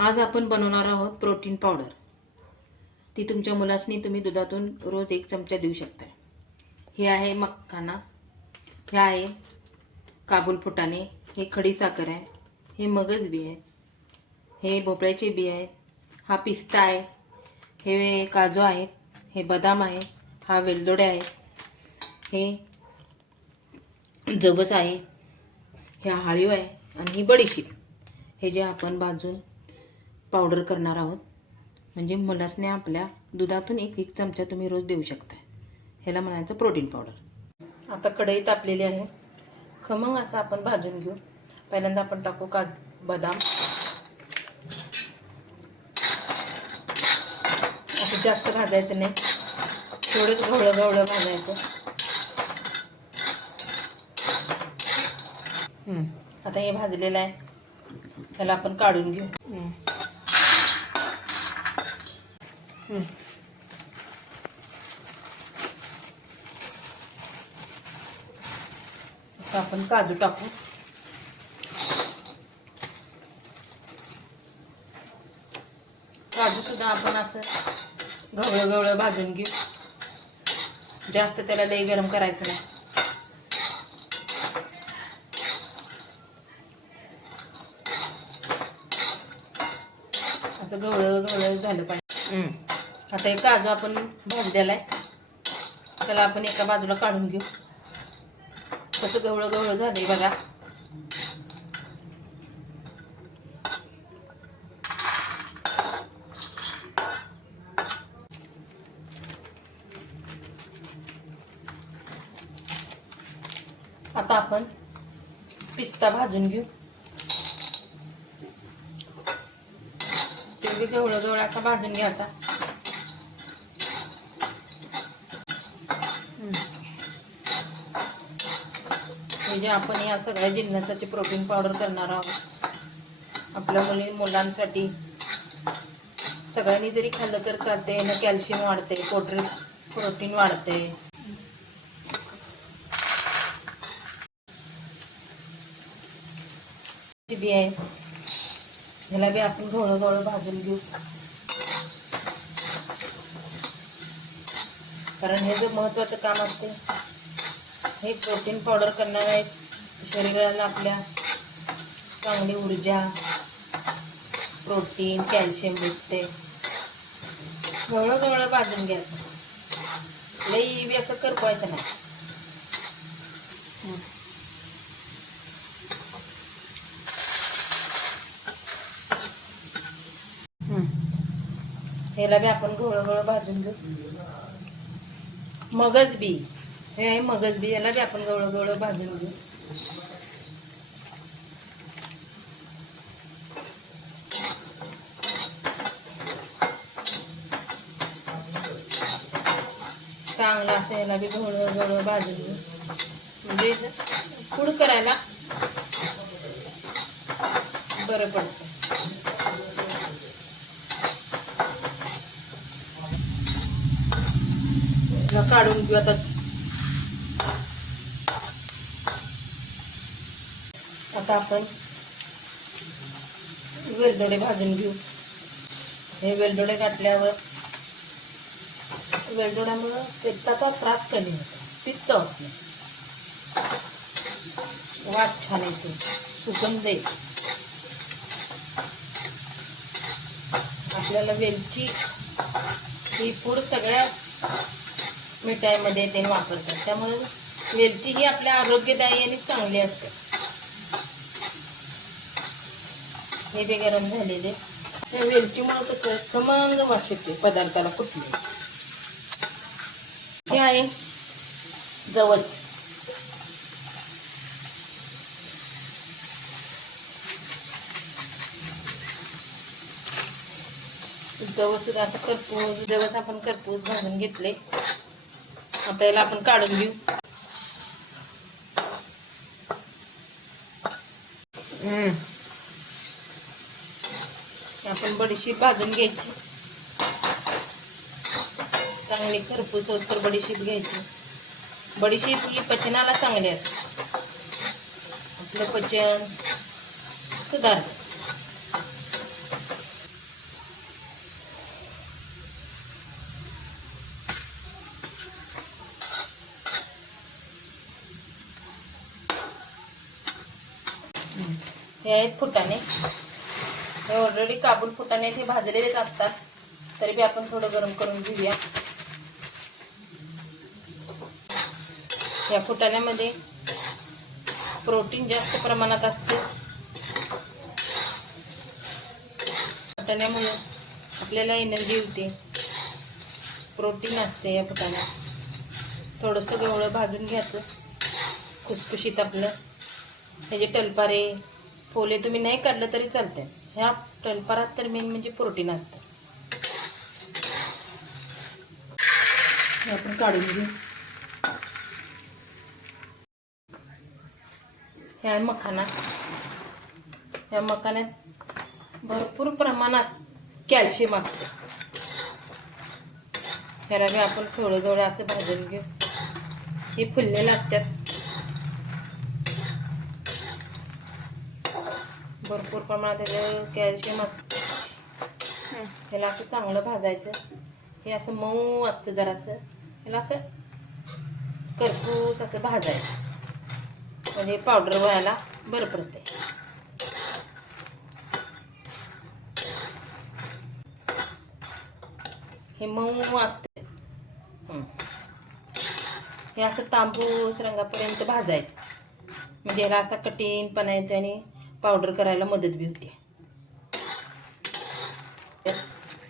आज आपण बनवणार आहोत प्रोटीन पावडर. ती तुमच्या मुलासनी तुम्ही दुधातून रोज एक चमचा देऊ शकता हे आहे मक्काना. हे आहे काबूल फुटाणे. हे खडी साखर आहे. हे मगज बी आहे. हे भोपळ्याचे बी आहेत हा पिस्ता आहे. हे काजू आहेत. हे बदाम आहे. हा वेलदोडे आहे. हे जबस आहे. ह्या हाळीव आहे. आणि ही बडीशीप. हे जे आपण भाजून पावडर करणार आहोत. म्हणजे मुलासने आपल्या दुधातून एक एक चमचा तुम्ही रोज देऊ शकता ह्याला म्हणायचं प्रोटीन पावडर आता कढई तापलेली आहे. खमंग असं आपण भाजून घेऊ. पहिल्यांदा आपण टाकू का बदाम. असं जास्त भाजायचं नाही. थोडंच गवळं गवळं भाजायचं. आता हे भाजलेलं आहे. त्याला आपण काढून घेऊ. आता आपण काजू टाकू. काजू सुद्धा आपण असं गवळं गवळं भाजून घेऊ. जास्त त्याला लई गरम करायचं नाही. असं गवळं गवळं झालं पाहिजे. आता हे काजू आपण भाजलेला आहे. त्याला आपण एका बाजूला काढून घेऊ. कसं गवळं गवळं झालंय बघा. आता आपण पिस्ता भाजून घेऊ. ते बी गवळं आता असा भाजून घ्यायचा. म्हणजे आपण या सगळ्या जिन्नसाची प्रोटीन पावडर करणार आहोत. आपल्या मुली मुलांसाठी. सगळ्यांनी जरी खाल्लं तर चालते ना कॅल्शियम वाढते पोट्री प्रोटीन वाढते बी आहे ह्याला बी आपण थोडं थोडं भाजून घेऊ. कारण हे जे महत्त्वाचं काम असते हे प्रोटीन पावडर करणारे शरीराला आपल्या चांगली ऊर्जा प्रोटीन कॅल्शियम भेटते. गवळं गवळं भाजून घ्यायचं लई बी असं करपवायचं नाही ह्याला बी आपण घोळं गवळं भाजून घेऊ. मगज बी. हे आहे मगज बी. याला बी आपण गवळं गवळं भाजून घेऊ. चांगलं असं याला बी गवळं गवळं भाजून घेऊ. म्हणजे पूड करायला बरं पडतं. ह्याला काढून घेऊ आता. आता आपण वेलदोडे भाजून घेऊ. हे वेलदोडे घातल्यावर वेलदोड्यामुळं पित्ताचा त्रास कमी होतो. पित्त होत नाही. वास छान येतो. सुगंध येतो. आपल्याला वेलची ही पूड सगळ्या मिठाईमध्ये ते वापरतात. त्यामुळे वेलची ही आपल्या आरोग्यदायी आणि चांगली असते. हे ते गरम झालेले. वेलचीमुळं कसं खमंग वास येते पदार्थाला कुठले. हे आहे जवळ जवळ सुद्धा असं करपूस जवळ आपण करपूस भाजून घेतले. आता याला आपण काढून घेऊ. आपण बडीशीप भाजून घ्यायची. चांगली खरपूस होत बडीशीप घ्यायची. बडीशीप ही पचनाला चांगली असते. आपलं पचन सुधारतं. हे आहेत फुटाणे. हे ऑलरेडी काबूल फुटाणे हे भाजलेलेच असतात तरी बी आपण थोडं गरम करून घेऊया. या फुटाण्यामध्ये प्रोटीन जास्त प्रमाणात असते. फुटाण्यामुळे आपल्याला एनर्जी होते प्रोटीन असते या फुटाण्यात. थोडंसं गवळं भाजून घ्यायचं. खुसखुशीत आपलं. त्याचे टलपारे पोले तुम्ही नाही काढलं तरी चालते ह्या टलपारात तर मेन म्हणजे प्रोटीन असतं. हे आपण काढून घेऊ. हे आहे मखाना. ह्या मखान्यात भरपूर प्रमाणात कॅल्शियम असतं. ह्याला मी आपण थोडं थोडं असं भाजून घेऊ. हे फुललेलं असतात. भरपूर प्रमाणात त्याचं कॅल्शियम असतं. ह्याला असं चांगलं भाजायचं. हे असं मऊ असतं जरासं. ह्याला असं करपूस असं भाजायचं. म्हणजे पावडर व्हायला बरं पडते हे मऊ असते हं. हे असं तांबूस रंगापर्यंत भाजायचं. म्हणजे ह्याला असा कठीणपणा येतो आणि पावडर करायला मदत बी होते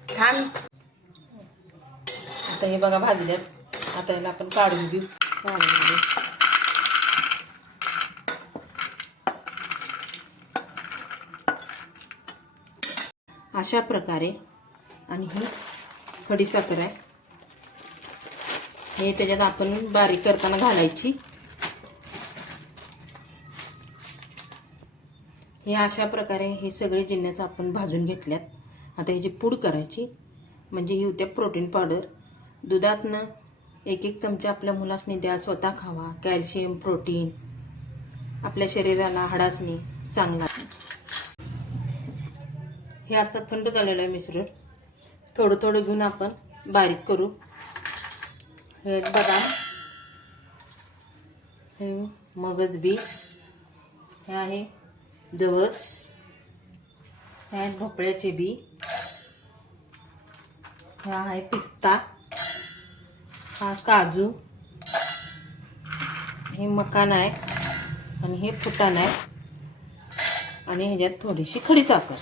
छान. आता हे बघा भाजल्यात. आता याला आपण काढून घेऊ काढून घेऊ. अशा प्रकारे आणि ही खडीसाखर आहे. हे त्याच्यात आपण बारीक करताना घालायची. हे अशा प्रकारे हे सगळे जिन्नस आपण भाजून घेतल्यात. आता ह्याची पूड करायची म्हणजे ही होत्या प्रोटीन पावडर. दुधातनं एक एक चमचा आपल्या मुलासनी द्या स्वतः खावा. Calcium protein. आपल्या शरीराला हाडासनी चांगला. हे आता थंड झालेलं आहे मिश्रण. थोडं थोडं घेऊन आपण बारीक करू. हे बदाम हे मगज बी. हे आहे जवस हे आहेत भोपळ्याचे बी. हा आहे पिस्ता. हा काजू. हे मकान आहे. आणि हे फुटाण आहे. आणि ह्याच्यात थोडीशी खडी साखर.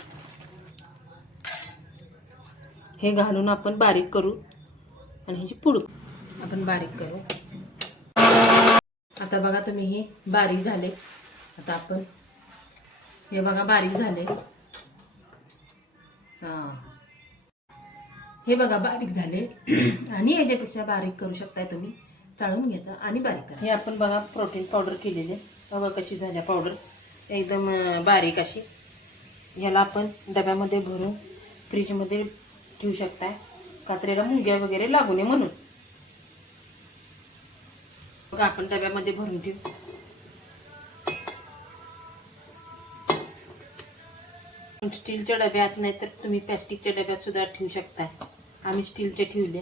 हे घालून आपण बारीक करू. आणि ह्याची पुड आपण बारीक करू. आता बघा तुम्ही हे बारीक झाले. आता आपण हे बघा बारीक झाले. हां. हे बघा बारीक झाले. आणि याच्यापेक्षा बारीक करू शकताय तुम्ही. चाळून घेता आणि बारीक करा. हे आपण बघा प्रोटीन पावडर केलेले. बघा कशी झाल्या पावडर एकदम बारीक अशी. ह्याला आपण डब्यामध्ये भरून फ्रीजमध्ये ठेवू शकताय. कात्रेला मुंग्या वगैरे लागू नये म्हणून. बघा आपण डब्यामध्ये भरून ठेवू. स्टीलच्या डब्यात नाही तर तुम्ही प्लॅस्टिकच्या डब्यात सुद्धा ठेवू शकता. आम्ही स्टीलचे ठेवले.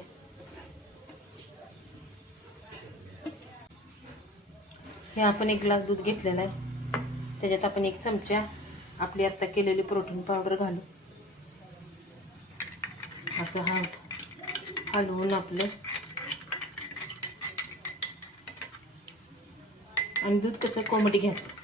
हे आपण एक ग्लास दूध घेतलेला आहे. त्याच्यात आपण एक चमचा आपली आत्ता केलेली प्रोटीन पावडर घालू. असं हा हलवून आपलं. आणि दूध कसं कोमट घ्यायचं